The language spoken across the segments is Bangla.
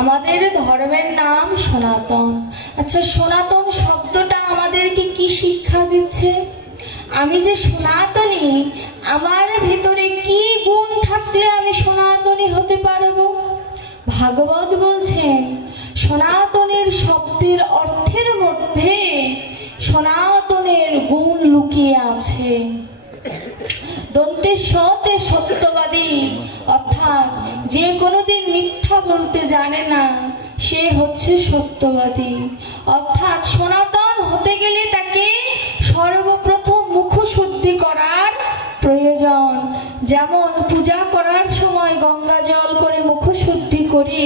আমাদের ধর্মের নাম সনাতন। আচ্ছা, সনাতন শব্দটা আমাদেরকে কি শিক্ষা দিচ্ছে? আমি যে সনাতনী, আমার ভেতরে কি গুণ থাকলে আমি সনাতনী হতে পারবো? ভাগবত বলছেন সনাতনের শব্দের অর্থের মধ্যে সনাতনের গুণ লুকিয়ে আছে। দন্তে সতে সত্যবাদী, অর্থাৎ যে কোনোদিন মিথ্যা বলতে জানে না সে হচ্ছে সত্যবাদী। অর্থাৎ সনাতন হতে গেলে তাকে সর্বপ্রথম মুখ শুদ্ধি করার প্রয়োজন। যেমন পূজা করার সময় গঙ্গা জল করে মুখ শুদ্ধি করি,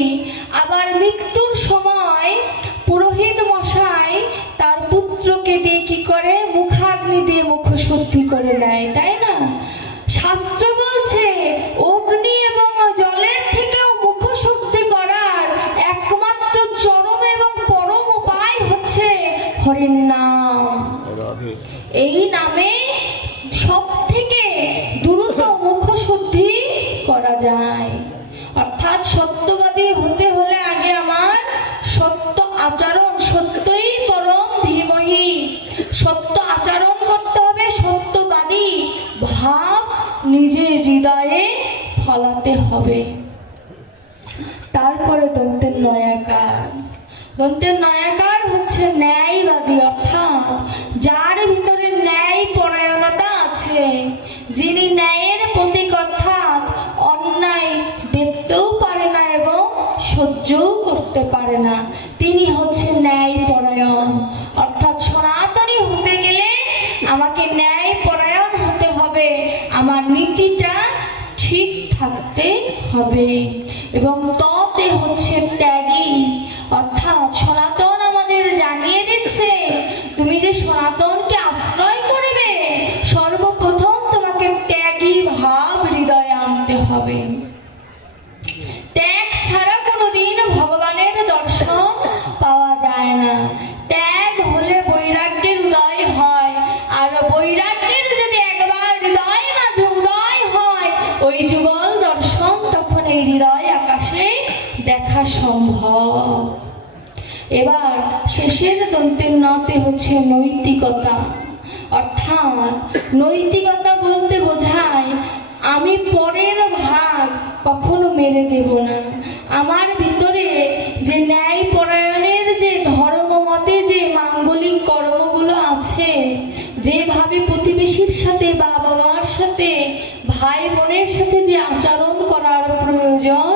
আবার মৃত্যুর সময় পুরোহিত মশাই তার পুত্রকে দিয়ে কি করে, মুখাগ্নি দিয়ে মুখ শুদ্ধি করে নেয়, তাই না? শাস্ত্র বলছে অগ্নি এবং জলের থেকেও মুখ শুদ্ধি করার একমাত্র চরম এবং পরম উপায় হচ্ছে হরির নাম। এই নামে সব থেকে দ্রুত মুখ শুদ্ধি করা যায়। অর্থাৎ সত্যবাদী হতে হলে আগে আমার সত্য আচরণ, সত্যই পরম ধীমহি, সত্য আচরণ করতে হবে, সত্যবাদী ভাব নিজের হৃদয়ে ফলাতে হবে। তারপরে দন্তের নয়াকার। দন্তের নয়াকার হচ্ছে ন্যায়বাদী, অর্থাৎ যার ভিতরে ন্যায় পরায়ণতা আছে, যিনি ন্যায়ের প্রতীক, অর্থাৎ অন্যায় দেখতেও পারে না এবং সহ্যও করতে পারে না, তিনি হচ্ছে ন্যায় পরায়ণ। অর্থাৎ সনাতনী হতে গেলে আমাকে ন্যায় পরায়ণ হতে হবে, আমার নীতিটা ঠিক থাকতে হবে, এবং ততে হচ্ছে ত্যাগী। অর্থাৎ সনাতন আমাদের জানিয়ে দিচ্ছে তুমি যে সনাতনকে আশ্রয় করবে, সর্বপ্রথম তোমাকে ত্যাগী ভাব হৃদয়ে আনতে হবে। ত্যাগ ছাড়া কোনোদিন ভগবানের দর্শন পাওয়া যায় না। ত্যাগ হলে বৈরাগ্যের উদয় হয়, আর বৈরাগ্যের যদি একবার হৃদয় মাঝে উদয় হয়, ওই যুগল দর্শন তখন এই হৃদয় আকাশে দেখা সম্ভব। এবার শেষের দন্তের নতে হচ্ছে নৈতিকতা। অর্থাৎ নৈতিকতা বলতে বোঝায় আমি পরের ভাগ কখনো মেরে দেব না। আমার ভিতরে যে ন্যায় পরায়ণের যে ধর্ম মতে যে মাঙ্গলিক কর্মগুলো আছে, যেভাবে প্রতিবেশীর সাথে, বাবা মার সাথে, ভাই বোনের সাথে যে আচরণ করার প্রয়োজন,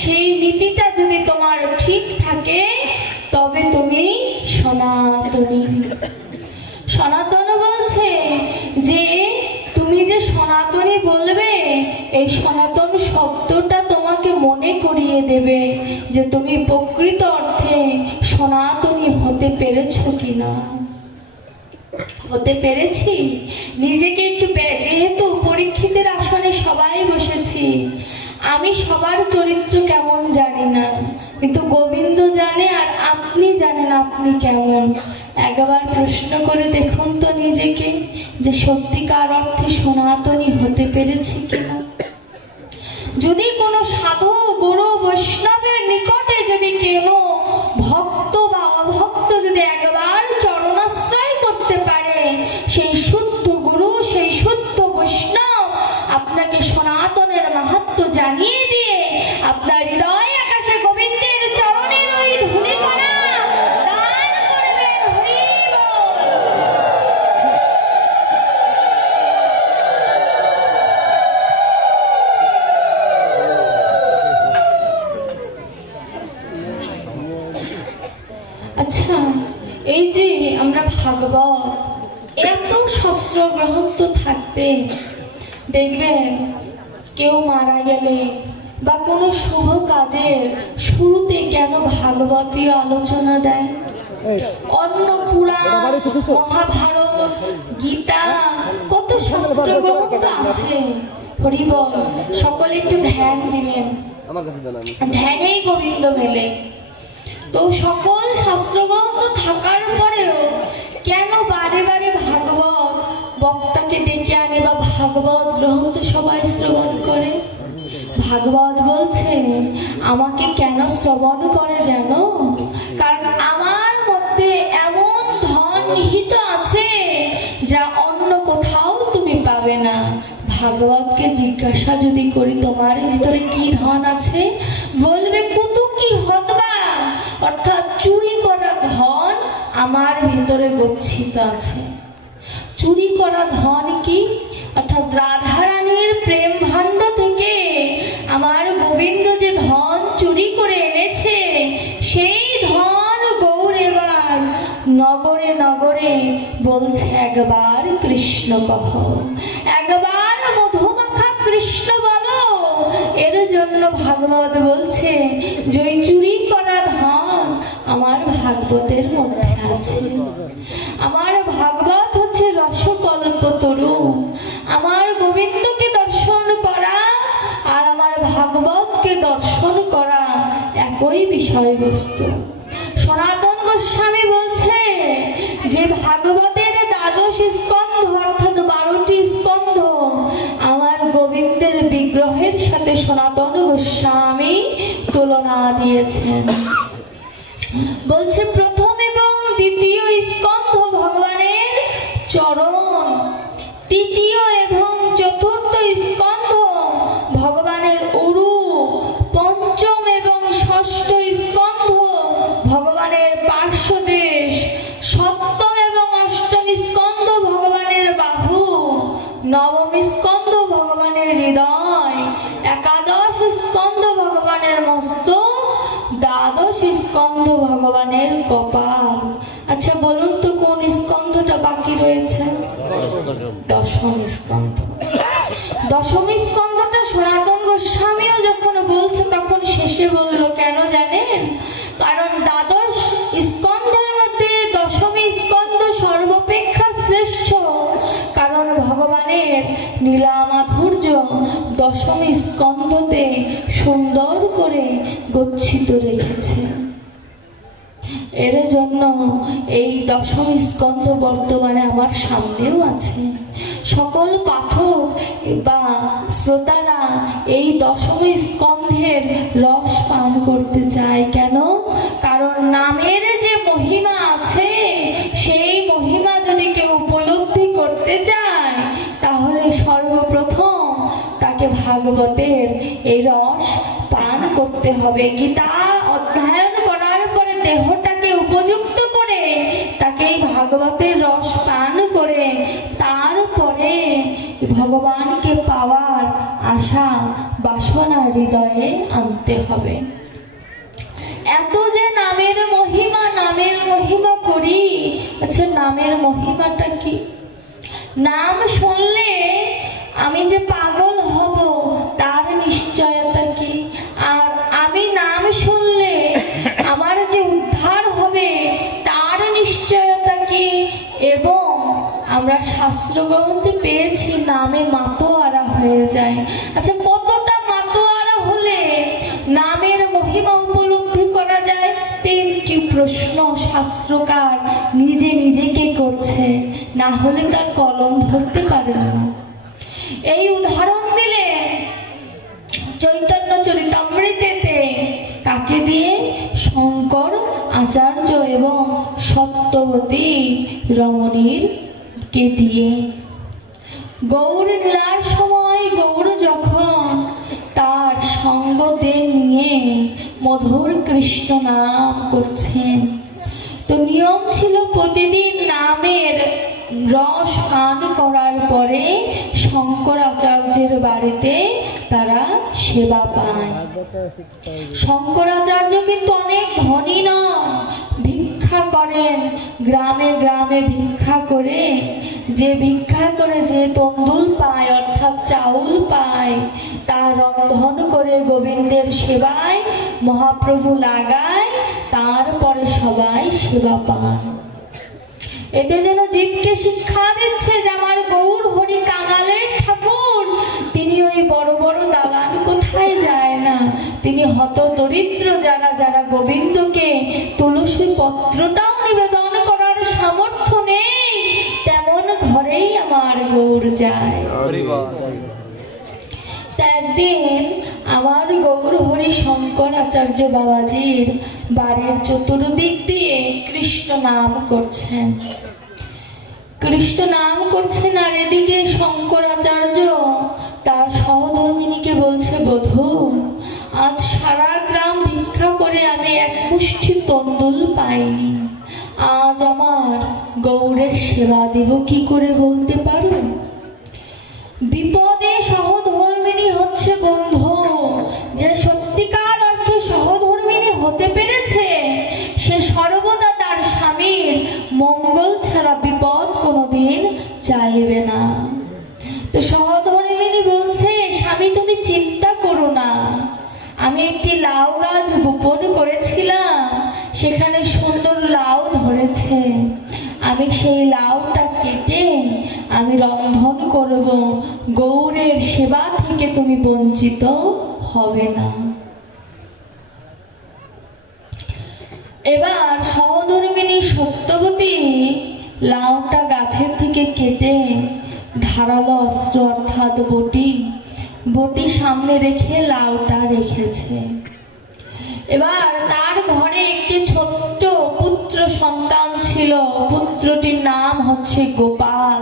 সেই নীতিটা যদি তোমার ঠিক থাকে তবে তুমি সনাতনী। সনাতন বলছে যে তুমি যে সনাতনী বলবে, এই সনাতন শব্দটা তোমাকে মনে করিয়ে দেবে যে তুমি প্রকৃত অর্থে সনাতনী হতে পেরেছো কিনা। হতে পেরেছি? নিজেকে একটু, যেহেতু পরীক্ষিতের আসনে সবাই বসেছি, আমি সবার চরিত্র কেমন জানি না, কিন্তু গোবিন্দ জানে, আর আপনি জানেন আপনি কেমন। একবার প্রশ্ন করে দেখুন তো নিজেকে, যে সত্যিকার অর্থে সনাতনী হতে পেরেছি কিনা। যদি কোনো সাধু গুরু বৈষ্ণবের নিকটে যদি কেন ভক্ত বা অভক্ত যদি একবার চরণাশ্রয় করতে পারে, সেই শুদ্ধ গুরু, সেই শুদ্ধ বৈষ্ণব আপনাকে সনাতনের মাহাত্ম্য জানিয়ে দিয়ে আপনার হৃদয় আকাশে গোবিন্দের চরণের ওই ধূলি কণা দান করবেন। হরি বল। আচ্ছা, এই যে আমরা ভাগবত, এত শাস্ত্র গ্রন্থ থাকতে দেখবেন কেউ মারা গেলে বা কোনো শুভ কাজের শুরুতে কেন ভাগবতীয় আলোচনা দেয়? অন্য পুরাণ, মহাভারত, গীতা, কত শাস্ত্র গ্রন্থ আছে। হরিবল। সকলে একটু ধ্যান দিবেন, ধ্যানেই গোবিন্দ মেলে। তো সকল শাস্ত্রগ্রন্থ থাকার পরেও কেন বারে বারে ভাগবত বক্তাকে ডেকে আনে বা ভাগবত গ্রন্থ সবাই শ্রবণ করে? ভাগবত বলছেন আমাকে কেন শ্রবণ করে জানো? কারণ আমার মধ্যে এমন ধন নিহিত আছে যা অন্য কোথাও তুমি পাবে না। ভাগবতকে জিজ্ঞাসা যদি করি তোমার ভিতরে কি ধন আছে, বলবে কুতু কি হতবা, অর্থাৎ চুরি করা ধন আমার ভিতরে গচ্ছিত আছে। চুরি করা ধন কি? অর্থাৎ রাধারানীর প্রেম ভাণ্ড থেকে আমার গোবিন্দ যে ধন চুরি করে এনেছে, সেই ধন গৌর এবার নগরে নগরে বলছে একবার কৃষ্ণ কহ, একবার মধুমাখা কৃষ্ণ বলো। এর জন্য ভাগবত বলছে যে চুরি করা ধন আমার ভাগবতের মধ্যে আছে। আমার ভাগবত হচ্ছে রসকল্পতরু। আমার গোবিন্দকে দর্শন করা আর আমার ভাগবতকে দর্শন করা একই বিষয়বস্তু। সনাতন গোস্বামী বলছে যে ভাগবতের দ্বাদশ স্কন্ধ অর্থাৎ 12টি স্কন্ধ আমার গোবিন্দের বিগ্রহের সাথে সনাতন গোস্বামী তুলনা দিয়েছেন। বলছে প্রথম এবং দ্বিতীয় স্কন্ধ ভগবানের চরণ, তৃতীয় এবং চতুর্থ স্কন্ধ ভগবানের উরু, পঞ্চম এবং ষষ্ঠ স্কন্ধ ভগবানের পার্শ্বদেশ, সপ্তম এবং অষ্টম স্কন্ধ ভগবানের বাহু, নবম স্কন্ধ ভগবানের হৃদয়, একাদশ স্কন্ধ ভগবানের মস্তক, দ্বাদশ স্কন্ধ ভগবানের কপাল। আচ্ছা বলুন তো কোন স্কন্ধটা বাকি রয়েছে? দশম স্কন্ধ। দশম স্কন্ধটা সনাতন গোস্বামীও যখন বলছে তখন শেষে বলল কেন জানেন? কারণ দ্বাদশ স্কন্ধের মধ্যে দশম স্কন্ধ সর্বাপেক্ষা শ্রেষ্ঠ। কারণ ভগবানের লীলা মাধুর্য দশম স্কন্ধতে সুন্দর করে গচ্ছিত রেখেছে। এর জন্য এই দশম স্কন্ধ বর্তমানে আমার সামনেও আছে। সকল পাঠক বা শ্রোতারা এই দশম স্কন্ধের রস পান করতে চায়। কেন? কারণ নামের যে মহিমা আছে, সেই মহিমা যদি কেউ উপলব্ধি করতে চায় তাহলে সর্বপ্রথম তাকে ভাগবতের এই রস পান করতে হবে। গীতা অধ্যয়ন করার পরে দেহটাকে উপযুক্ত করে তাকে এই ভাগবতের রস পান করে তারপরে ভগবানকে পাওয়ার আশা বাসনা হৃদয়ে আনতে হবে। এত যে নামের মহিমা করি, আচ্ছা নামের মহিমাটা কি? নাম শুনলে আমি যে পাগল হব তার নিশ্চয়তা কি? আর আমি নাম শুনলে আমার যে উদ্ধার হবে তার নিশ্চয়তা কি? এবং আমরা শাস্ত্র গ্রন্থে পেয়েছি নামে মাতোয়ারা হয়ে যায়। আচ্ছা কতটা মাতোয়ারা হলে নামের মহিমা উপলব্ধি করা যায়? 3টি প্রশ্ন শাস্ত্রকার নিজে নিজেকে করছে, না হলে তার কলম ধরতে পারে না। এই উদাহরণ দিলে চৈতন্য চরিতামৃতেতে কাকে দিয়ে? শঙ্কর আচার্য এবং সত্যবতী রমণীর কে দিয়ে। গৌর লীলার সময় গৌর যখন তার সঙ্গদের নিয়ে মধুর কৃষ্ণ নাম করছেন, তো নিয়ম ছিল প্রতিদিন নামের রস পান করার পরে শঙ্করাচার্যের বাড়িতে তারা সেবা পায়। শঙ্করাচার্য কিন্তু অনেক ধনী নন, ভিক্ষা করেন, গ্রামে গ্রামে ভিক্ষা করে যে তন্দুল পায় অর্থাৎ চাউল পায় তা রন্ধন করে গোবিন্দের সেবায় মহাপ্রভু লাগায়, তারপরে সবাই সেবা পান। এতে যেন জীবকে শিক্ষা দিচ্ছে যে আমার গৌর হরি কাঙালের ঠাকুর, তিনি ওই বড় বড় দালান কোঠায় যায় না, তিনি হত দরিদ্র যারা গোবিন্দকে তুলসী পত্রটাও নিবেদন করার সামর্থ্য নেই, তেমন ঘরেই আমার গৌর যায়। একদিন আমার গৌর হরি শঙ্করাচার্য বাবাজির বাড়ির চতুর্দিক দিয়ে কৃষ্ণ নাম করছেন। কৃষ্ণ নাম করছেন আর এদিকে শঙ্করাচার্য তার সহধর্মিনীকে বলছে, বধূ, আজ সারা গ্রাম ভিক্ষা করে আমি এক মুষ্টি তন্দুল পাইনি। আজ আমার গৌরের সেবা দেব কি করে বলতে পারো? বিপদে সহধর্মিনী হচ্ছে বন্ধু। যে সত্যিকার অর্থে সহধর্মিনী হতে পেরেছে সে সর্বদা তার স্বামীর মঙ্গল ছাড়া বিপদ কোনোদিন চাইবে না। তো সহধর্মিনী বলছে, স্বামী তুমি চিন্তা করো না, আমি একটি লাউ গাছ বপন করেছিলাম, সেখানে সুন্দর লাউ ধরেছে। আমি সেই লাউটা কেটে আমি রন্ধন করব, গৌরের সেবা থেকে তুমি বঞ্চিত হবে না। এবার সহধর্মিনী সত্যবতী লাউটা গাছের থেকে কেটে ধারালো অস্ত্র অর্থাৎ বটি সামনে রেখে লাউটা রেখেছে। এবার তার ঘরে একটি ছোট্ট পুত্র সন্তান ছিল, পুত্রটির নাম হচ্ছে গোপাল।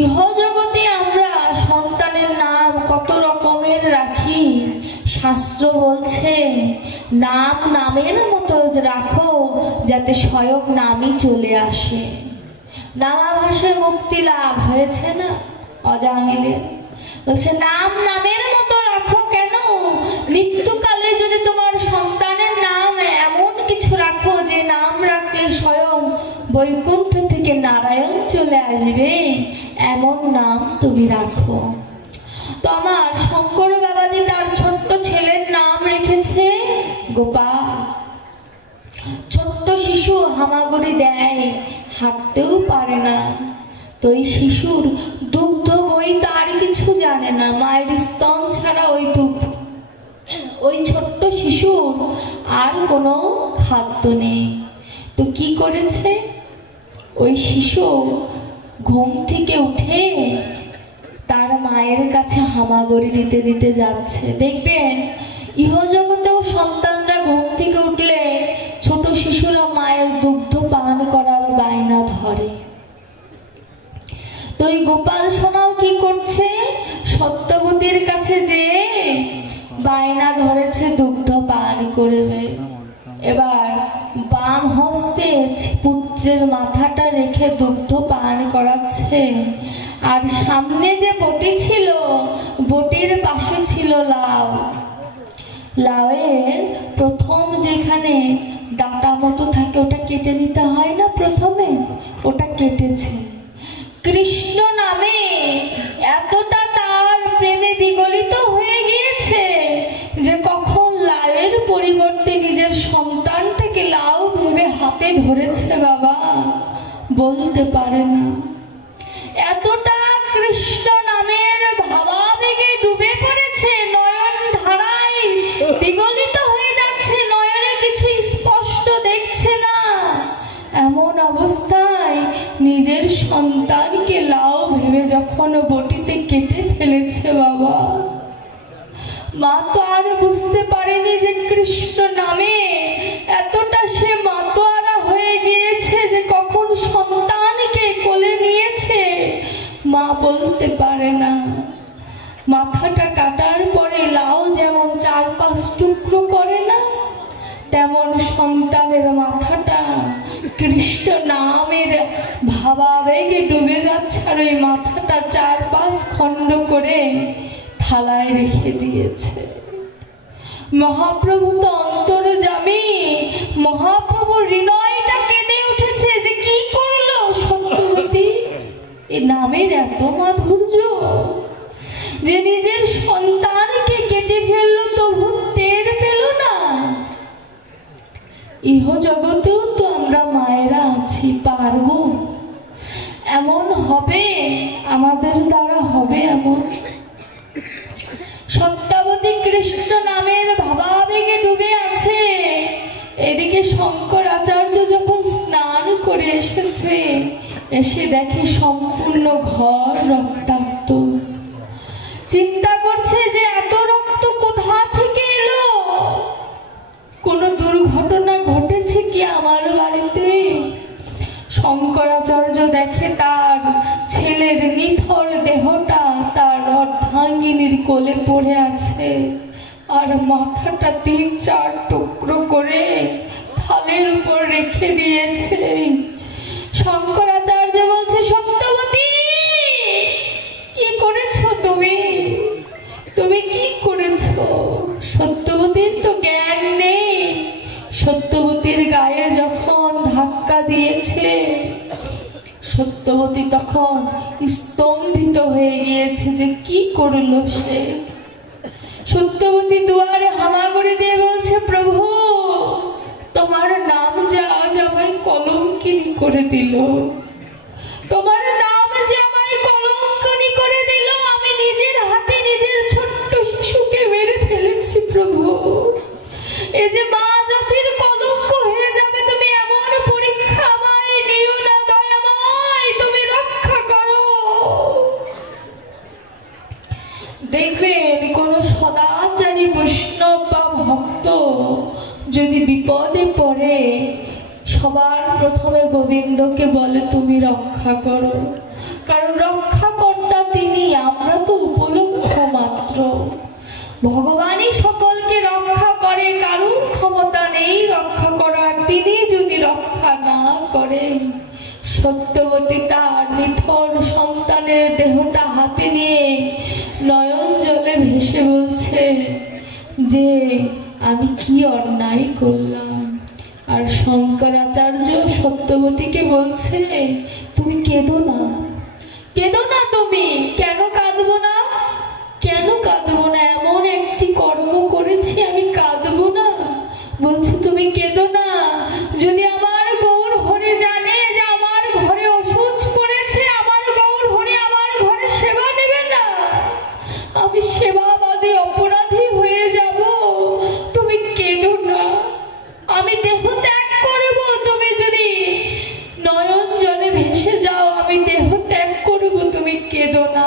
ইহজগতে আমরা সন্তানের নাম কত রকমের রাখি। শাস্ত্র বলছে নাম নামের মতো রাখো যাতে স্বয়ং নামই চলে আসে। নামাভাসে মুক্তি লাভ হয়েছে না অজামিলের? বলছে নাম নামের মতো রাখো। কেন? মৃত্যুকালে যদি তোমার সন্তানের নাম এমন কিছু রাখো যে নাম রাখলে স্বয়ং বৈকুণ্ঠ থেকে নারায়ণ চলে আসবে, এমন নাম তুমি রাখো। তো আমার শঙ্কর বাবাজি তার ছোট্ট ছেলের নাম রেখেছে গোপাল। ছোট্ট শিশু হামাগুড়ি দেয়, হাঁটতেও পারে না। তো এই শিশুর দুগ্ধ বই তার কিছু জানে না, মায়ের স্তন ছাড়া ওই ছোট্ট শিশুর আর কোনো খাদ্য নেই। তো কি করেছে? ওই শিশু ঘুম থেকে উঠে তার মায়ের কাছে হামাগুড়ি দিতে দিতে যাচ্ছে। দেখবেন ইহজগতেও সন্তানরা ঘুম থেকে উঠলে ছোট শিশুরা মায়ের দুগ্ধ পান করার বায়না ধরে। তো এই গোপাল সোনাও কি করছে? সত্যবতীর কাছে যে বায়না ধরেছে দুগ্ধ পান করবে। এবার বাম হস্তে পুত্রের মাথাটা রেখে দুগ্ধ পান করাচ্ছে, আর সামনে যে বটি ছিল বটির পাশে ছিল লাউ। লাউয়ের প্রথম যেখানে ডাটা মতো থাকে ওটা কেটে নিতে হয় না, প্রথমে ওটা কেটেছে। কৃষ্ণ নামে এতটা তার প্রেমে বিগলিত হয়ে গিয়েছে যে কখন লাউয়ের পরিবর্তে নিজের সন্তানটাকে লাউ ভেবে হাতে ধরেছে বাবা বলতে পারে না। এতটা কৃষ্ণ নামের ভাবাবেগে ডুবে পড়েছে, নয়ন ধারায় বিগলিত হয়ে যাচ্ছে, নয়নে কিছু স্পষ্ট দেখছে না। এমন অবস্থায় নিজের সন্তানকে লাউ ভেবে যখন বটিতে কেটে ফেলেছে বাবা, মা তো আর বুঝতে পারেনি যে কৃষ্ণ নামে এতটা সে মাতোয়ারা হয়ে গিয়েছে যে কখন সন্তানকে কোলে নিয়েছে মা বলতে পারে না। মাথাটা কাটার পরে লাউ যেমন 4-5 টুকরো করে না, তেমন সন্তানের মাথাটা কৃষ্ণ নামের ভাবাবেগে ডুবে যাচ্ছে, আর ওই মাথাটা 4-5 খণ্ড করে থালায় রেখে দিয়েছে। মহাপ্রভু তো অন্তর্যামী, মহাপ্রভুর হৃদয়টা কেঁদে উঠেছে যে কি করলো সত্যবতী। এ নামের এত মাধুর্য যে নিজের সন্তানকে কেটে ফেললো তবু টের পেল না। ইহ জগতেও তো আমরা মায়েরা আছি, পারবো? এমন হবে, আমাদের দ্বারা হবে এমন? সত্যাবতী কৃষ্ণ নামের ভাবাবেগে ডুবে আছে, এদিকে শঙ্করাচার্য যখন স্নান করে এসেছে, এসে দেখে সম্পূর্ণ ঘর রক্তাক্ত। চিন্তা করছে যে এত রক্ত কোথায় ঘটনা ঘটেছে কি আমার বাড়িতে? শঙ্করাচার্য দেখে তার ছেলের নিথর দেহটা তার অর্ধাঙ্গিনীর কোলে পড়ে আছে, আর মাথাটা 3-4 টুকরো করে থালের উপর রেখে দিয়েছে। শঙ্করাচার্য বলছে, সত্যবতী, কি করেছো তুমি? তুমি কি করেছো? সত্যবতীর তো জ্ঞান নেই। সত্যবতীর গায়ে যখন ধাক্কা দিয়েছে, সত্যবতী তখন স্তম্ভিত হয়ে গিয়েছে যে কি করলো সে। সত্যবতী দুয়ারে হামাগুড়ি দিয়ে বলছে, প্রভু, তোমার নাম যে আজ আমায় কলঙ্কিনী করে দিল, তোমার নাম যে আমায় কলঙ্কিনী করে দিল, আমি নিজের হাতে নিজের ছোট্ট শিশুকে মেরে ফেলেছি প্রভু। এই যে মা জাতির কলঙ্ক হয়ে যাবে, তুমি এমন পরীক্ষা আমায় নিও না দয়াময়, তুমি রক্ষা করো। দেখবেন কোন সদাচারী বৈষ্ণব বা ভক্ত যদি বিপদে পড়ে, সবার প্রথমে গোবিন্দকে বলে তুমি রক্ষা করো, কারণ রক্ষাকর্তা তিনি, আমরা তো উপলক্ষ মাত্র। ভগবানই সকলকে রক্ষা করে, কারোর ক্ষমতা নেই রক্ষা করার। তিনি যদি রক্ষা না করেন, সত্যবতী তার নিথর সন্তানের দেহটা হাতে নিয়ে নয়ন জলে ভেসে বলছে যে আমি কি অন্যায় করলাম। আর শঙ্করাচার্য সত্যবতীকে বলছে, তুমি কেঁদো না, কেঁদো না। তুমি কেন কাঁদবো না? কেন কাঁদবো না? এমন একটি কর্ম করেছি, আমি কাঁদবো না? বলছে তুমি কেঁদো না। যদি আমার গৌর হরি জানে যে আমার ঘরে অসুচ পড়েছে, আমার গৌর হরি আমার ঘরে সেবা নেবে না, আমি সেবাবাদী অপরাধী হয়ে যাব। তুমি কেঁদো না, আমি দেহ ত্যাগ করব। তুমি যদি নয়ন জলে ভেসে যাও, আমি দেহ ত্যাগ করব, তুমি কেঁদো না।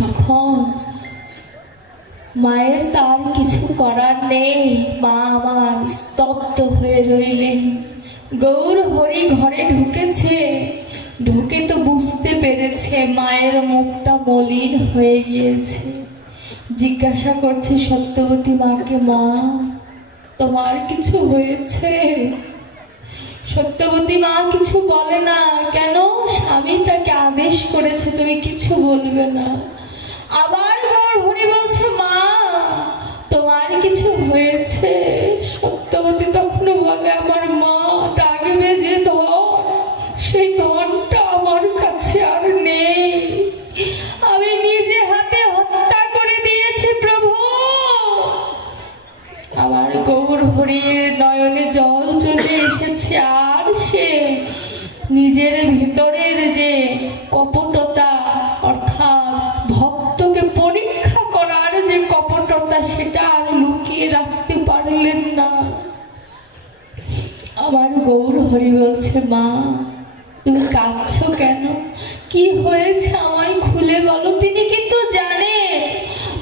তখন মায়ের তার কিছু করার নেই, মা আমার স্তব্ধ হয়ে রইলেন। গৌর হরি ঘরে ঢুকেছে, ঢুকে তো বুঝতে পেরেছে মায়ের মুখটা মলিন হয়ে গিয়েছে। জিজ্ঞাসা করছে সত্যবতী মাকে, মা তোমার কিছু হয়েছে? সত্যবতী মা কিছু বলে না। কেন? স্বামী তাকে আদেশ করেছে তুমি কিছু বলবে না। আবার গৌর হরি বলছে, মা তোমার কিছু হয়েছে? সত্যবতী তখন বলে, আমার মা ডাকবে যে ধন, সেই ধনটা আমার কাছে আর নেই, আমি নিজে হাতে হত্যা করে দিয়েছি প্রভু। আমার গৌর হরির নয়নে জল চলে এসেছে, আর সে নিজের ভিতরের যে কপটতা, অর্থাৎ ভক্তকে পরীক্ষা করার যে কপটতা, সেটা আর লুকিয়ে রাখতে পারলেন না। আমার গৌর হরি বলছে, মা তুমি কাঁদছো কেন? কি হয়েছে আমায় খুলে বলো। তিনি কিন্তু জানেন,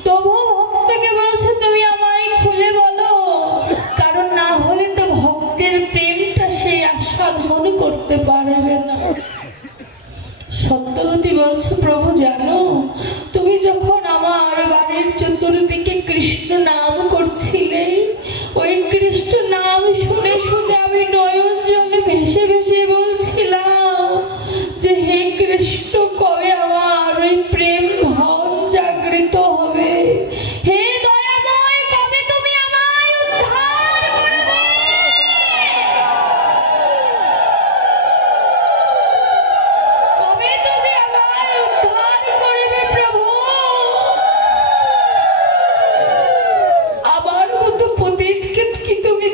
তবু ভক্তকে বলছে তুমি আমায় খুলে বলো, কারণ না হলে তো ভক্তের প্রেমটা সে আস্বাদন করতে পারবে না। সত্যবতী বলছে, প্রভু জানো, তুমি যখন আমার বাড়ির চতুর্দিকে কৃষ্ণ নাম করছিলে, ওই কৃষ্ণ নাম শুনে শুনে আমি নয়ন জলে ভেসে ভেসে বলছিলাম যে হে কৃষ্ণ, কবে আমার ওই প্রেম ধন জাগৃত হবে? হে দয়াময়, কবে তুমি আমায় উদ্ধার করবে? কবে তুমি আমায় উদ্ধার করবে প্রভু? আমার মতো পতিতকে কি তুমি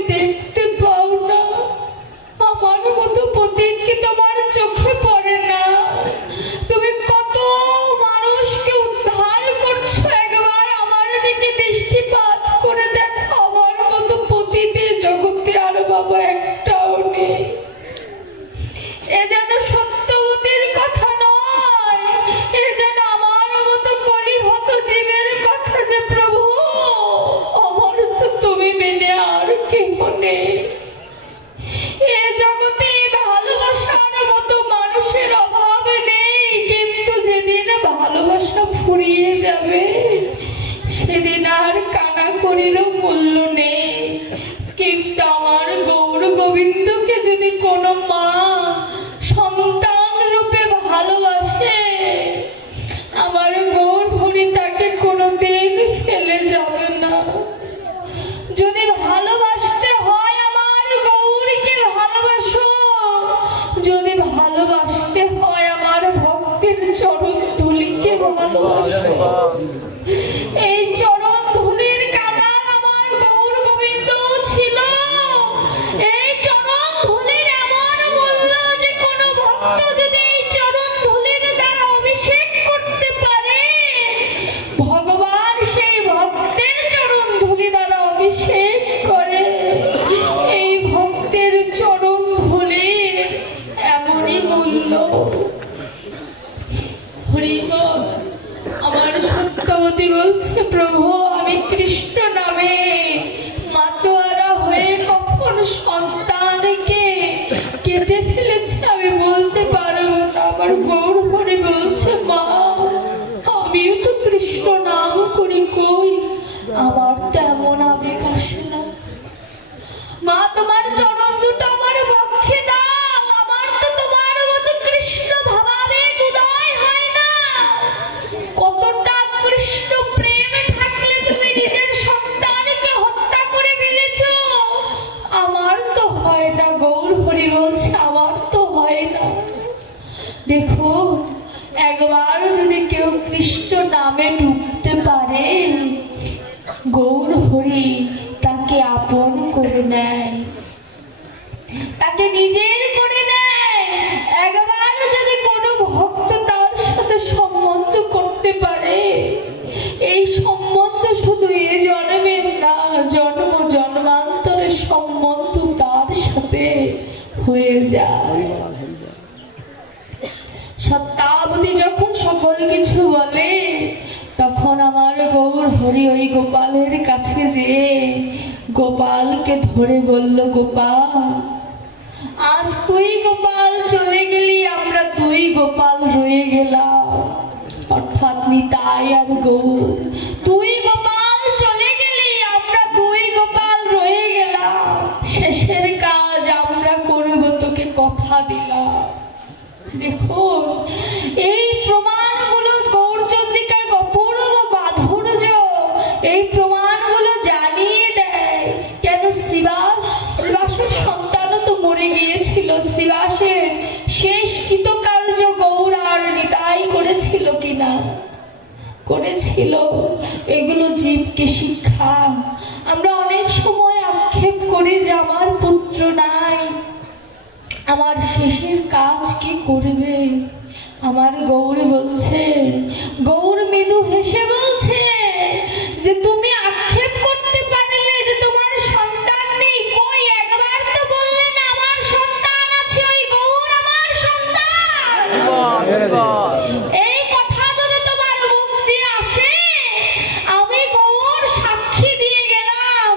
ধুলিরও মূল্য নেই। কিন্তু আমার গৌর গোবিন্দকে যদি কোনো মা সন্তান রূপে ভালোবাসে, আমার গৌর হরি তাকে কোনোদিন ফেলে যাবে না। যদি ভালোবাসতে হয় আমার গৌরকে ভালোবাসো, যদি ভালোবাসতে হয় আমার ভক্তের চরণ ধুলিকে ভালোবাসো। এই চরণ ধুলির কাদান আমার গৌর গোবিন্দ ছিল। এই চরণ ধুলির এমন মূল্য যে কোনো ভক্ত যদি এই চরণ ধুলির দ্বারা অভিষেক করতে পারে, ভগবান সেই ভক্তের চরণ ধুলি দ্বারা অভিষেক করে। এই ভক্তের চরণ ধুলির এমনই মূল্য। হরি বল। আমার সত্যবতী বলছে, প্রভু আমি কৃষ্ণ নামে মাতোয়ারা হয়ে কখন সন্তানকে কেটে ফেলেছে আমি বলতে পারবো না। আমার গৌর হরি বলছে, মা আমিও তো কৃষ্ণ নাম করি, কই আমার তেমন আবেগ আসে না। মা তোমার চরণ দুটো আমার বক্ষে দাও, আমার তো তোমার মতো কৃষ্ণ ভাবাবেগ উদয় হয় না। কতটা কৃষ্ণ প্রেমে থাকলে তুমি নিজের সন্তানকে হত্যা করে ফেলেছো, আমার তো হয় না। গৌর হরি বলছে, আমার তো হয় না। দেখো একবার যদি কেউ কৃষ্ণ নামে ডুবতে পারে, গৌর হরি তাকে আপন করে নেয়, তাকে নিজের করে নেয়। একবার যদি কোনো ভক্ত তার সাথে সম্বন্ধ করতে পারে, এই সম্বন্ধ শুধু এ জন্মের না, জন্ম জন্মান্তরের সম্বন্ধ তার সাথে হয়ে যায়। সত্যাবতী যখন সকল কিছু বলে, তখন আমার গৌর হরি ওই গোপালের কাছে যেয়ে গোপালকে ধরে বলল, গোপাল আজ তুই গোপাল চলে গেলি, আমরা দুই গোপাল রয়ে গেলাম। অর্থাৎ নিতাই আর গৌর। তুই গোপাল চলে গেলি, আমরা দুই গোপাল রয়ে গেলাম। শেষের কাজ আমরা করব, তোকে কথা দিলাম। দেখুন এই প্রমাণগুলো গৌরচন্দ্রিকায় অপূর্ব মাধুর্য। এই প্রমাণগুলো জানিয়ে দেয় কেন শ্রীবাসের সন্তানও তো মরে গিয়েছিল। শ্রীবাসের শেষ কৃতকার্য গৌর আর নিতাই করেছিল কিনা? করেছিল। এগুলো জীবকে শিক্ষা। আমরা অনেক সময় আক্ষেপ করি যে আমার পুত্র নাই, আমার শেষের কাজ কি করবে। আমার গৌর বলছে, গৌর মৃদু হেসে বলছে যে তুমি আক্ষেপ করতে পারলে যে তোমার সন্তান নেই, কই একবার তো বললে না আমার সন্তান আছে, ওই গৌর আমার সন্তান। এই কথা যদি তোমার মুখ দিয়ে আসে, আমি গৌর সাক্ষী দিয়ে গেলাম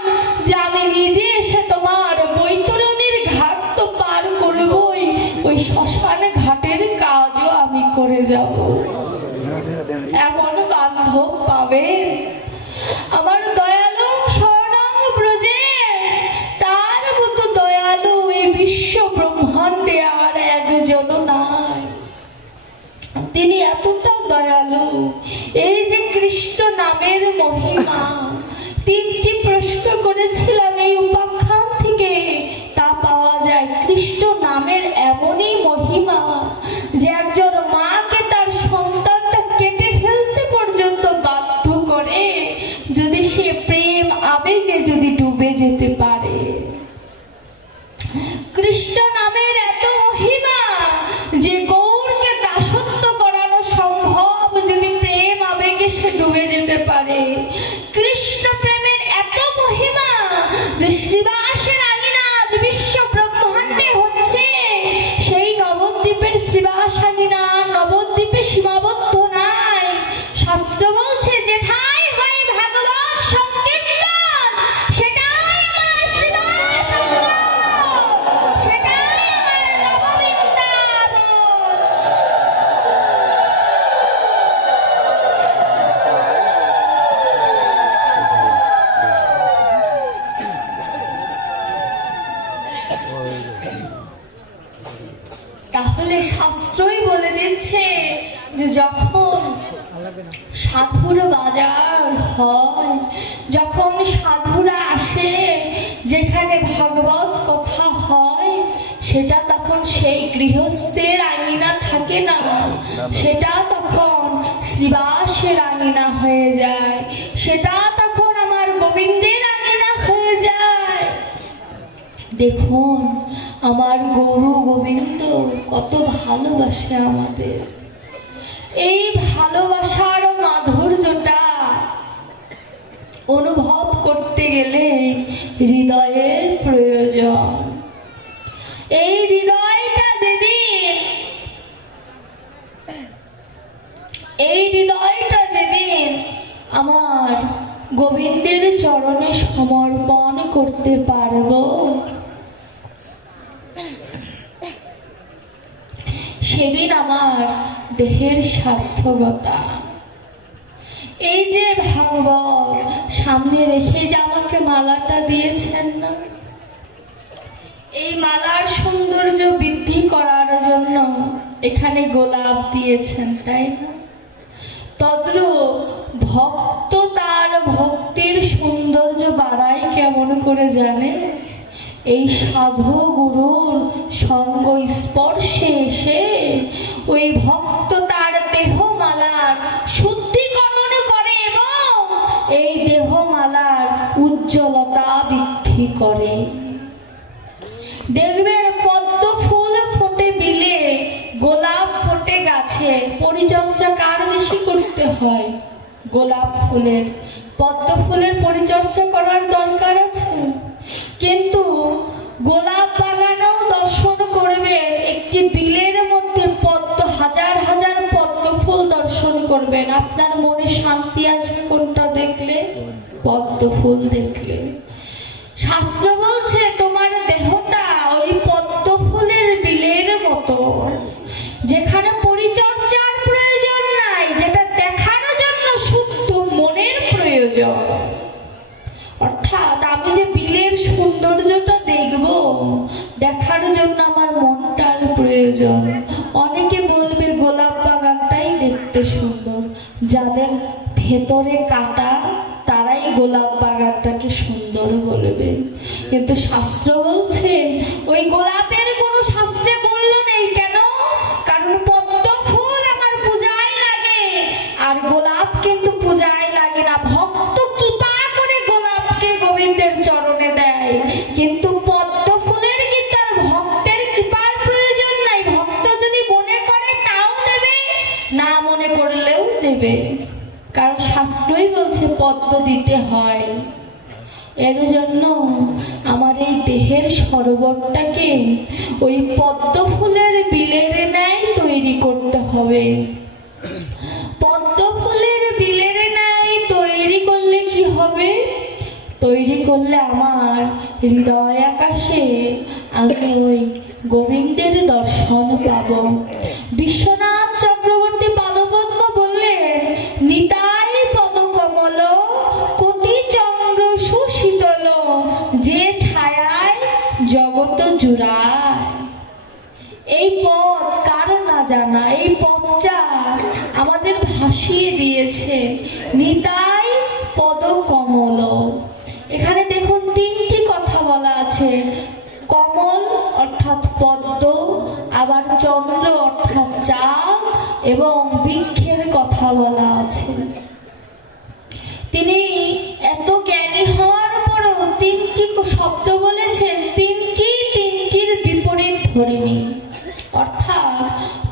যে আমি নিজে এসে তোমার বৈতরণীর ঘাট তো পার করবই, ওই শ্মশান ঘাটের কাজও আমি করে যাব। এমন বান্ধব পাবে আমার দয়ালু শরণাং ব্রজে। তার মতো দয়ালু এই বিশ্ব ব্রহ্মাণ্ডে আর একজন নাই। তিনি এতটা দয়ালু। এই যে কৃষ্ণ নামের মহিমা, তিনটি প্রশ্ন করেছিলাম এই উপাখ্যান থেকে, তা পাওয়া যায়। কৃষ্ণ নামের এমনই মহিমা যে একজন মাকে তার সন্তানটা কেটে ফেলতে পর্যন্ত বাধ্য করে, যদি সে প্রেম আবেগে যদি ডুবে যেতে পারে। কৃষ্ণ নামের এত মহিমা যে গৌরকে দাসত্ব করানো সম্ভব যদি প্রেম আবেগে সে ডুবে যেতে পারে। কৃষ্ণ প্রেমের এত মহিমা যে শ্রীবাসের আনিনাথ বিশ্ব ব্রহ্মাণ্ডে হচ্ছে। সেই নবদ্বীপের শ্রীবাসানীনা নবদ্বীপে সীমাবদ্ধ নাই। শাস্ত্র বলছে যেথায় হয় ভাগবত সংকীর্তন, সেটাই আমার শ্রীবাসাঙ্গ, সেটাই আমার নববৃন্দাবন। শাস্ত্রই বলে দিচ্ছে যে যখন সাধুর বাজার হয়, যখন সাধুরা আসে, যেখানে ভাগবত কথা হয়, সেটা তখন সেই গৃহস্থের আঙিনা থাকে না, সেটা তখন শ্রীবাসের আঙিনা হয়ে যায়, সেটা তখন আমার গোবিন্দের আঙিনা হয়ে যায়। দেখুন আমার গরু গোবিন্দ কত ভালোবাসে আমাদের। এই ভালোবাসার মাধুর্যটা অনুভব করতে গেলে হৃদয়ের প্রয়োজন। এই হৃদয়টা যেদিন আমার গোবিন্দের চরণে সমর্পণ করতে পারবো, সেদিন আমার দেহের সার্থকতা। এই যে ভাগবত সামনে রেখে যে আমাকে মালাটা দিয়েছেন না, এই মালার সৌন্দর্য বৃদ্ধি করার জন্য এখানে গোলাপ দিয়েছেন, তাই না? তদ্রূপ ভক্ত তার ভক্তির সৌন্দর্য বাড়ায় কেমন করে জানে? এই সাধু গুরুর সঙ্গ স্পর্শে এসে ওই ভক্ত তার দেহমালার শুদ্ধিকরণ করে এবং এই দেহমালার উজ্জ্বলতা বৃদ্ধি করে। দেখবেন পদ্ম ফুল ফোটে বিলে, গোলাপ ফোটে গাছে, পরিচর্যা কার বেশি করতে হয়? গোলাপ ফুলের। পদ্ম ফুলের পরিচর্যা করার দরকার আছে, কিন্তু গোলাপ বাগানেও দর্শন করবে একটি বিলের মধ্যে পদ্ম, হাজার হাজার পদ্ম ফুল দর্শন করবেন, আপনার মনে শান্তি আসবে কোনটা দেখলে? পদ্ম ফুল দেখলে। শাস্ত্র বলছে তোমার দেহটা ওই পদ্ম ফুলের বিলের মতো, যেখানে পরিচর্যার প্রয়োজন নাই, যেটা দেখার জন্য শুদ্ধ মনের প্রয়োজন। অর্থাৎ আমি যে বিলের সৌন্দর্যটা দেখব, দেখার জন্য আমার মনটার প্রয়োজন। অনেকে বলবে গোলাপ বাগানটাই দেখতে সুন্দর, যাদের ভেতরে কাটা তারাই গোলাপ বাগানটাকে সুন্দর বলবে। কিন্তু শাস্ত্র বলছে ওই গোলাপের কোনো শাস্ত্রে বলল নেই। কেন? কারণ পদ্ম ফুল আমার পূজায় লাগে, আর গোলাপ কিন্তু পূজায় লাগে না। ভক্ত কৃপা করে গোলাপকে গোবিন্দের চরণে দেয়, কিন্তু পদ্ম ফুলের কিন্তু আর ভক্তের কৃপার প্রয়োজন নাই। ভক্ত যদি মনে করে তাও দেবে, না মনে করলেও দেবে, কারণ শাস্ত্রই বলছে পদ্ম দিতে হয়। এর জন্য আমার এই দেহের সরোবরটাকে ওই পদ্ম ফুলের বিলের ন্যায় তৈরি করতে হবে। পদ্ম ফুলের বিলের ন্যায় তৈরি করলে কি হবে? তৈরি করলে আমার হৃদয় আকাশে আমি ওই গোবিন্দের দর্শন পাব। বিশ্বনাথ চক্রবর্তী পাদপদ্ম বললেন, নিতাই পদকমল কোটি চন্দ্র সুশীতল, যে ছায়ায় জগত জুড়ায়। এই পথ কার না জানা? এই পথটা আমাদের ভাসিয়ে দিয়েছে নিতাই পদকমল। এখানে দেখুন তিনটি কথা বলা আছে, কমল অর্থাৎ পদ্ম, আবার চন্দ্র অর্থাৎ চাঁদ, এবং বৃক্ষের কথা বলা আছে। তিনি এত জ্ঞানী হওয়ার পরেও তিনটি শব্দ বলেছেন, তিনটির বিপরীত ধর্মী। অর্থাৎ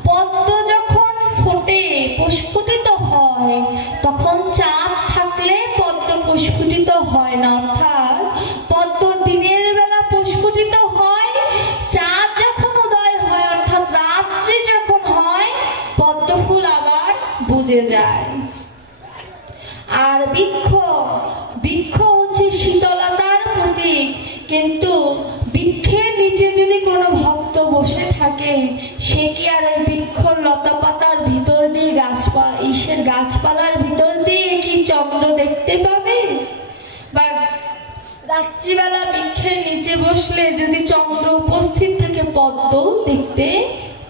পদ্ম যখন ফোটে, প্রস্ফুটিত হয়, তখন চাঁদ থাকলে পদ্ম প্রস্ফুটিত হয় না। অর্থাৎ পদ্ম দিনের বেলা প্রস্ফুটিত হয়, চাঁদ যখন উদয় হয় অর্থাৎ রাত্রি যখন হয়, পদ্ম ফুল আবার বুঝে যায়। আর বৃক্ষ হচ্ছে শীতলতার প্রতীক, কিন্তু বৃক্ষের নিচে যদি কোনো ভক্ত বসে থাকে, সে কি আর ওই বৃক্ষ লতা পাতার ভিতর দিয়ে গাছপালার ভিতর দিয়ে কি চন্দ্র দেখতে পাবে? বা রাত্রিবেলা বৃক্ষের নিচে বসলে যদি চন্দ্র উপস্থিত থাকে, পদ্ম দেখতে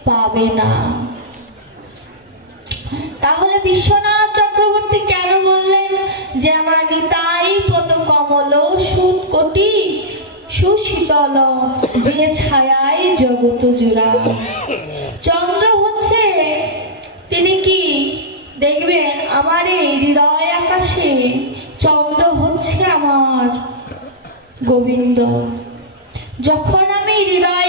পাবে না। তাহলে বিশ্বনাথ চক্রবর্তী কেন বললেন যে আমার নিতাই পদ কমল সুৎকটি সুশীতল যে ছায়ায় জগত জোড়া? চন্দ্র হচ্ছে তিনি কি দেখবেন আমার এই হৃদয় আকাশে চন্দ্র হচ্ছে আমার গোবিন্দ। যখন আমি হৃদয়